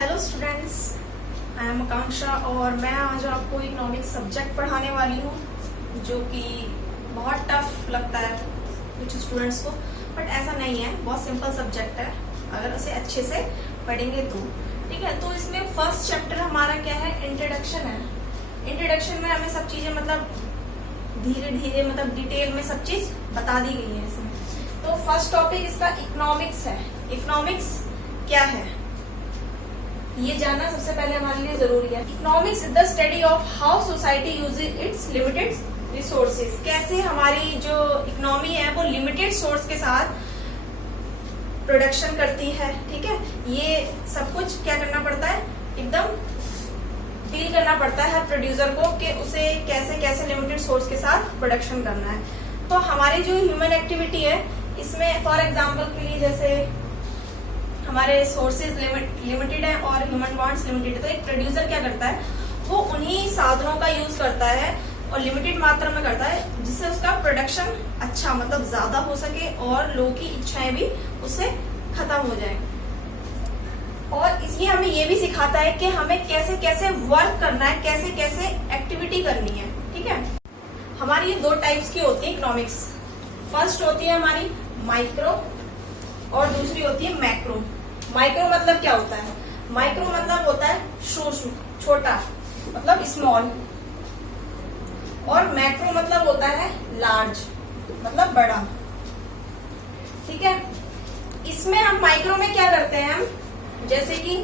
Hello students, I am आकांक्षा और मैं आज आपको इकोनॉमिक्स सब्जेक्ट पढ़ाने वाली हूँ जो कि बहुत टफ लगता है कुछ स्टूडेंट्स को, बट ऐसा नहीं है, बहुत सिंपल सब्जेक्ट है अगर उसे अच्छे से पढ़ेंगे तो। ठीक है, तो इसमें फर्स्ट चैप्टर हमारा क्या है, इंट्रोडक्शन है। इंट्रोडक्शन में हमें सब चीजें धीरे धीरे डिटेल में सब चीज बता दी गई है इसमें। तो फर्स्ट टॉपिक इसका इकोनॉमिक्स है। इकोनॉमिक्स क्या है ये जानना सबसे पहले हमारे लिए जरूरी है। Economics is the study of how society uses it's limited resources. कैसे हमारी जो इकोनॉमी है वो लिमिटेड सोर्स के साथ प्रोडक्शन करती है। ठीक है, ये सब कुछ क्या करना पड़ता है, एकदम डील करना पड़ता है हर प्रोड्यूसर को कि उसे कैसे कैसे लिमिटेड सोर्स के साथ प्रोडक्शन करना है। तो हमारी जो ह्यूमन एक्टिविटी है इसमें फॉर एग्जाम्पल के लिए जैसे हमारे सोर्सेज लिमिटेड है और ह्यूमन वांट्स लिमिटेड है, तो एक प्रोड्यूसर क्या करता है, वो उन्हीं साधनों का यूज करता है और लिमिटेड मात्रा में करता है जिससे उसका प्रोडक्शन अच्छा ज्यादा हो सके और लोगों की इच्छाएं भी उससे खत्म हो जाए। और ये हमें ये भी सिखाता है कि हमें कैसे कैसे वर्क करना है, कैसे कैसे एक्टिविटी करनी है। ठीक है, हमारी ये दो टाइप्स की होती है इकोनॉमिक्स। फर्स्ट होती है हमारी माइक्रो और दूसरी होती है मैक्रो। माइक्रो मतलब क्या होता है, माइक्रो मतलब होता है सूक्ष्म, छोटा, मतलब स्मॉल, और मैक्रो मतलब होता है लार्ज, मतलब बड़ा। ठीक है, इसमें हम माइक्रो में क्या करते हैं, हम जैसे कि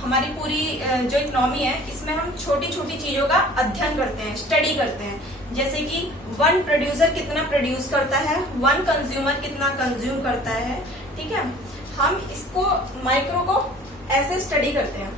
हमारी पूरी जो इकोनॉमी है इसमें हम छोटी छोटी चीजों का अध्ययन करते हैं, स्टडी करते हैं। जैसे कि वन प्रोड्यूसर कितना प्रोड्यूस करता है, वन कंज्यूमर कितना कंज्यूम करता है। ठीक है, हम इसको माइक्रो को ऐसे स्टडी करते हैं।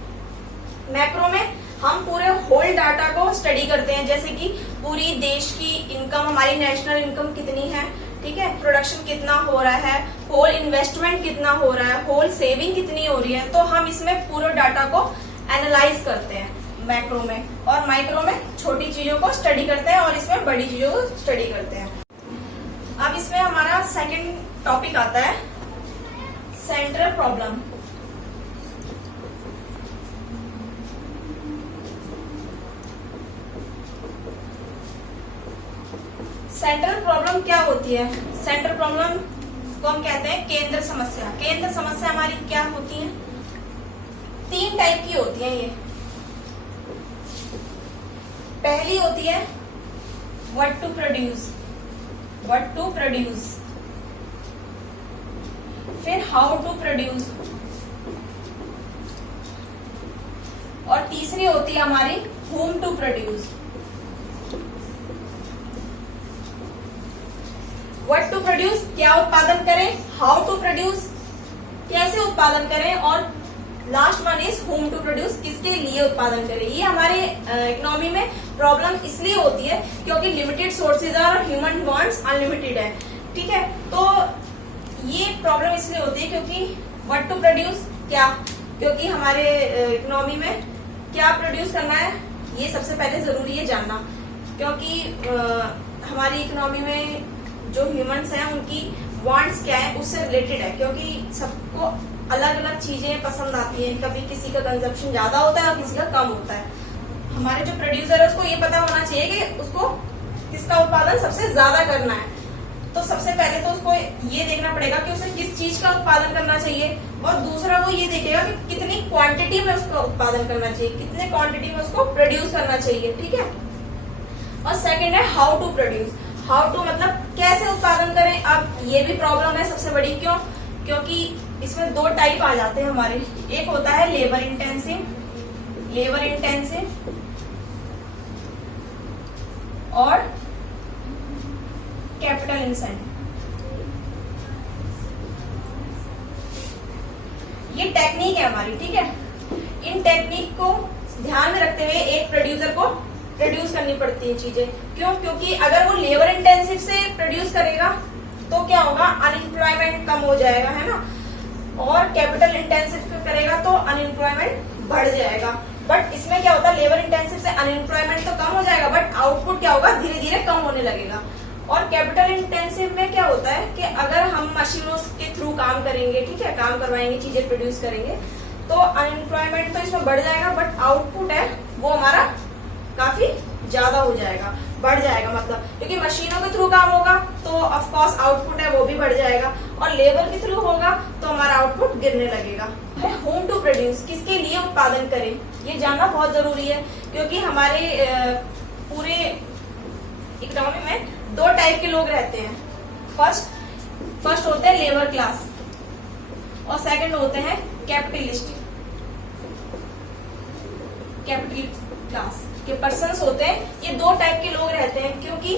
मैक्रो में हम पूरे होल डाटा को स्टडी करते हैं, जैसे कि पूरी देश की इनकम, हमारी नेशनल इनकम कितनी है, ठीक है, प्रोडक्शन कितना हो रहा है, होल इन्वेस्टमेंट कितना हो रहा है, होल सेविंग कितनी हो रही है। तो हम इसमें पूरे डाटा को एनालाइज करते हैं मैक्रो में, और माइक्रो में छोटी चीजों को स्टडी करते हैं और इसमें बड़ी चीजों को स्टडी करते हैं। अब इसमें हमारा सेकंड टॉपिक आता है सेंट्रल प्रॉब्लम। सेंट्रल प्रॉब्लम क्या होती है, सेंट्रल प्रॉब्लम को हम कहते हैं केंद्र समस्या। केंद्र समस्या हमारी क्या होती है, तीन टाइप की होती है ये। पहली होती है what to produce, what to produce, फिर हाउ टू प्रोड्यूस, और तीसरी होती है हमारी whom to produce. What to produce, क्या उत्पादन करें, हाउ टू प्रोड्यूस, कैसे उत्पादन करें, और last one is whom to produce, किसके लिए उत्पादन करें। ये हमारे इकोनॉमी में प्रॉब्लम इसलिए होती है क्योंकि लिमिटेड सोर्सेज है और ह्यूमन वांट्स अनलिमिटेड है। ठीक है, तो ये प्रॉब्लम इसलिए होती है क्योंकि व्हाट टू प्रोड्यूस क्या, क्योंकि हमारे इकोनॉमी में क्या प्रोड्यूस करना है ये सबसे पहले जरूरी है जानना, क्योंकि हमारी इकोनॉमी में जो ह्यूमंस हैं उनकी वांट्स क्या है उससे रिलेटेड है, क्योंकि सबको अलग अलग चीजें पसंद आती हैं। कभी किसी का कंजप्शन ज्यादा होता है और किसी का कम होता है। हमारे जो प्रोड्यूसर है उसको ये पता होना चाहिए कि उसको किसका उत्पादन सबसे ज्यादा करना है। तो सबसे पहले तो उसको ये देखना पड़ेगा कि उसे किस चीज का उत्पादन करना चाहिए, और दूसरा वो ये देखेगा कि कितनी क्वांटिटी में उसका उत्पादन करना चाहिए, कितने क्वांटिटी में उसको प्रोड्यूस करना चाहिए। ठीक है, और सेकंड है how to produce. How to मतलब कैसे उत्पादन करें। अब ये भी प्रॉब्लम है सबसे बड़ी, क्यों, क्योंकि इसमें दो टाइप आ जाते हैं हमारे। एक होता है लेबर इंटेंसिव, लेबर इंटेंसिव, और कैपिटल इंटेंसिव। ये टेक्निक है हमारी। ठीक है, इन टेक्निक को ध्यान में रखते हुए एक प्रोड्यूसर को प्रोड्यूस करनी पड़ती है चीजें। क्यों, क्योंकि अगर वो लेबर इंटेंसिव से प्रोड्यूस करेगा तो क्या होगा, अनएम्प्लॉयमेंट कम हो जाएगा, है ना, और कैपिटल इंटेंसिव करेगा तो अनएम्प्लॉयमेंट बढ़ जाएगा। बट इसमें क्या होता है, लेबर इंटेंसिव से अनएम्प्लॉयमेंट तो कम हो जाएगा बट आउटपुट क्या होगा, धीरे धीरे कम होने लगेगा। और कैपिटल इंटेंसिव में क्या होता है कि अगर हम मशीनों के थ्रू काम करेंगे, ठीक है, काम करवाएंगे, चीजें प्रोड्यूस करेंगे, तो अनएम्प्लॉयमेंट तो इसमें बढ़ जाएगा, बट आउटपुट है वो हमारा काफी ज्यादा हो जाएगा, बढ़ जाएगा, मतलब क्योंकि मशीनों के थ्रू काम होगा तो ऑफ कोर्स आउटपुट है वो भी बढ़ जाएगा, और लेबर के थ्रू होगा तो हमारा आउटपुट गिरने लगेगा। होम टू प्रोड्यूस, किसके लिए उत्पादन करें, ये जानना बहुत जरूरी है, क्योंकि हमारे पूरे इकोनॉमी में दो टाइप के लोग रहते हैं। फर्स्ट होते हैं लेबर क्लास और सेकंड होते हैं कैपिटलिस्ट क्लास के पर्सन्स होते हैं। ये दो टाइप के लोग रहते हैं, क्योंकि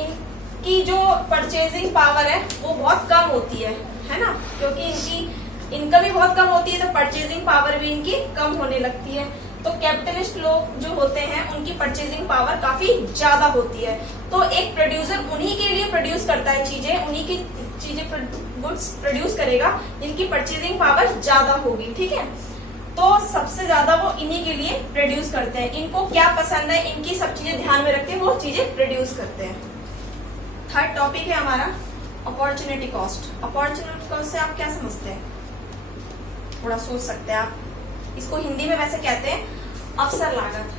इनकी जो परचेजिंग पावर है वो बहुत कम होती है ना, क्योंकि इनकी इनकम भी बहुत कम होती है तो परचेजिंग पावर भी इनकी कम होने लगती है। तो कैपिटलिस्ट लोग जो होते हैं उनकी परचेजिंग पावर काफी ज्यादा होती है। तो एक प्रोड्यूसर उन्हीं के लिए प्रोड्यूस करता है चीजें, उन्हीं की चीजें गुड्स प्रोड्यूस करेगा जिनकी परचेजिंग पावर ज्यादा होगी, ठीक है। तो सबसे ज्यादा वो इन्हीं के लिए प्रोड्यूस करते हैं, इनको क्या पसंद है इनकी सब चीजें ध्यान में रखते हैं, वो चीजें प्रोड्यूस करते हैं। थर्ड टॉपिक है हमारा अपॉर्चुनिटी कॉस्ट। अपॉर्चुनिटी कॉस्ट से आप क्या समझते हैं, थोड़ा सोच सकते हैं आप। इसको हिंदी में वैसे कहते हैं अवसर लागत,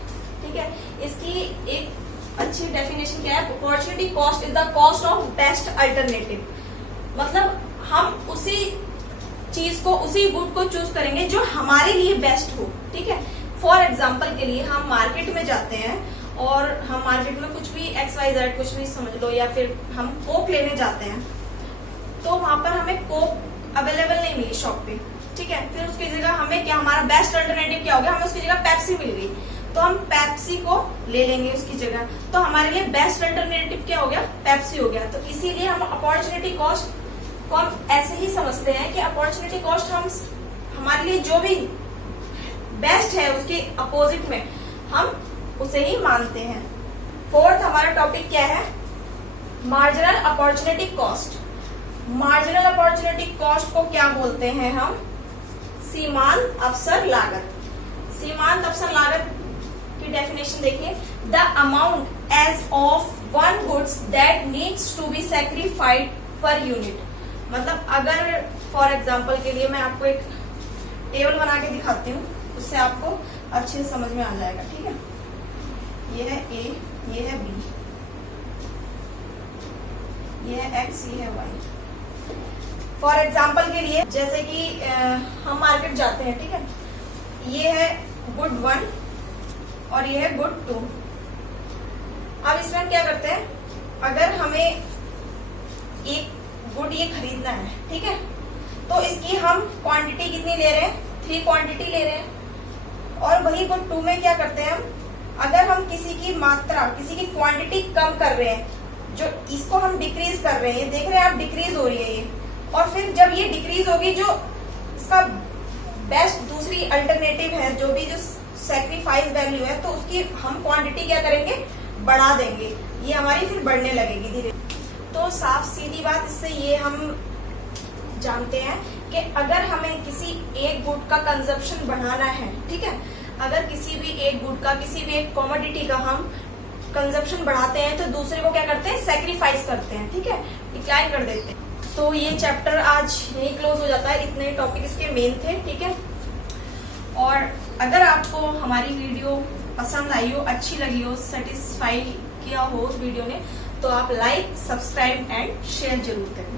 ठीक है। इसकी एक अच्छी डेफिनेशन क्या है, opportunity cost is the cost of best alternative. मतलब हम उसी चीज को, उसी गुड को चूज करेंगे जो हमारे लिए बेस्ट हो, ठीक है। फॉर एग्जाम्पल के लिए हम मार्केट में जाते हैं और हम मार्केट में कुछ भी XYZ कुछ भी समझ लो, या फिर हम कोक लेने जाते हैं तो वहां पर हमें कोक अवेलेबल नहीं मिली शॉप पे, ठीक है। फिर उसकी जगह हमें क्या, हमारा बेस्ट अल्टरनेटिव क्या हो गया, हमें उसकी जगह पेप्सी मिल गई तो हम पेप्सी को ले लेंगे उसकी जगह। तो हमारे लिए बेस्ट अल्टरनेटिव क्या हो गया, पेप्सी हो गया। तो इसीलिए हम अपॉर्चुनिटी कॉस्ट को हम ऐसे ही समझते हैं कि अपॉर्चुनिटी कॉस्ट हम हमारे लिए जो भी बेस्ट है उसके अपोजिट में हम उसे ही मानते हैं। फोर्थ हमारा टॉपिक क्या है, marginal opportunity cost. Marginal opportunity cost को क्या बोलते हैं हम, सीमांत अवसर लागत। सीमांत अवसर लागत की डेफिनेशन देखिए, the amount as of one goods that needs to be sacrificed per unit. मतलब अगर फॉर एग्जाम्पल के लिए मैं आपको एक टेबल बना के दिखाती हूँ, उससे आपको अच्छे से समझ में आ जाएगा, ठीक है। ये है A, ये है B, ये है X, ये है Y। फॉर एग्जाम्पल के लिए जैसे कि हम मार्केट जाते हैं, ठीक है। ये है गुड 1 और ये है गुड 2। अब इसमें हम क्या करते हैं, अगर हमें एक गुड ये खरीदना है, ठीक है, तो इसकी हम क्वांटिटी कितनी ले रहे हैं, 3 क्वांटिटी ले रहे हैं। और वही गुड 2 में क्या करते हैं हम, अगर हम किसी की मात्रा, किसी की क्वांटिटी कम कर रहे हैं, जो इसको हम डिक्रीज कर रहे हैं, ये देख रहे हैं आप डिक्रीज हो रही है ये, और फिर जब ये डिक्रीज होगी जो इसका बेस्ट दूसरी अल्टरनेटिव है, जो भी जो सैक्रिफाइस वैल्यू है, तो उसकी हम क्वांटिटी क्या करेंगे, बढ़ा देंगे, ये हमारी फिर बढ़ने लगेगी धीरे। तो साफ सीधी बात इससे ये हम जानते हैं कि अगर हमें किसी एक गुड का कंजप्शन बढ़ाना है, ठीक है, अगर किसी भी एक गुड का, किसी भी एक कॉमोडिटी का हम कंजप्शन बढ़ाते हैं तो दूसरे को क्या करते हैं, सैक्रिफाइस करते हैं, ठीक है, डिक्लाइन कर देते हैं। तो ये चैप्टर आज यही क्लोज हो जाता है, इतने टॉपिक इसके मेन थे, ठीक है। और अगर आपको हमारी वीडियो पसंद आई हो, अच्छी लगी हो, सेटिस्फाई किया हो उस वीडियो ने, तो आप लाइक, सब्सक्राइब एंड शेयर जरूर करें।